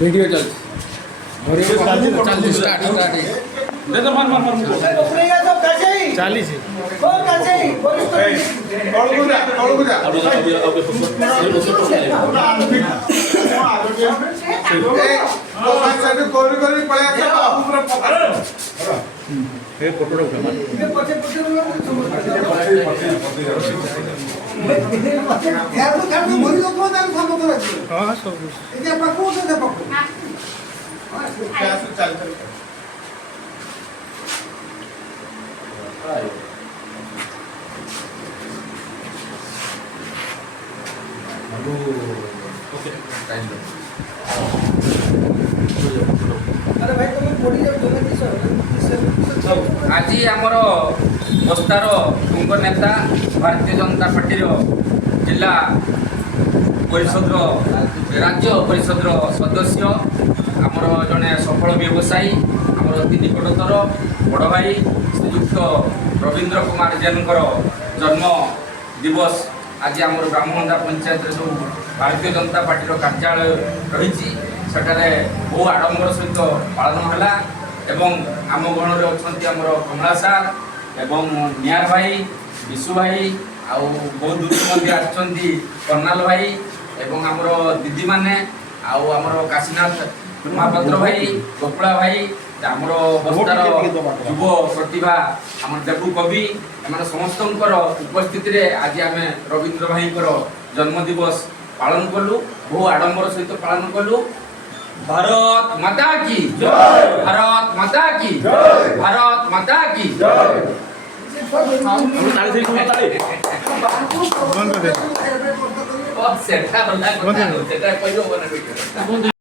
Video चल चालीस start start दे दो मार उपरेगा तो कैसे ही 40 वो कैसे ही तळକୁ जा कोरी कोरी पळे आछे बाबू पूरा पकड़ हे फोटो उठा ये पछे यार तो कर दो भरी लोग को दान सब कर हां सब ए जे पको से पको क्या चल चल अरे भाई तुम बॉडी जब तुम्हें आज आमर बस्तार तुंग नेता भारतीय जनता पार्टी जिला परिषद राज्य परिषद सदस्य आमर जड़े सफल व्यवसायी आमर अति निकटतर बड़ भाई श्रीयुक्त रवींद्र कुमार जैन जन्म दिवस आज आमर ब्राह्मणदा पंचायत सब भारतीय जनता पार्टी कार्यालय रही बहु आडम्बर सहित पालन है एवं आम गणर अच्छा कमला सार एवं नियार भाई विशु भाई आउ बहुत दूर आसछंती कर्नाल भाई एवं आमर दीदी माने आउ आमर काशीनाथ महापात्र भाई गोकुला भाई आमर बस्तार युव प्रतिभा आम देवू कवि एम समस्त उपस्थित आज आम रवींद्र भाई जन्मदिवस पालन कलु बहु आडम्बर सहित पालन कलु। भारत माता की जय, भारत माता की जय, भारत माता की जय। बंद कर दे सेलिब्रेट करते सेटा बंदा सेटा पहिलो बना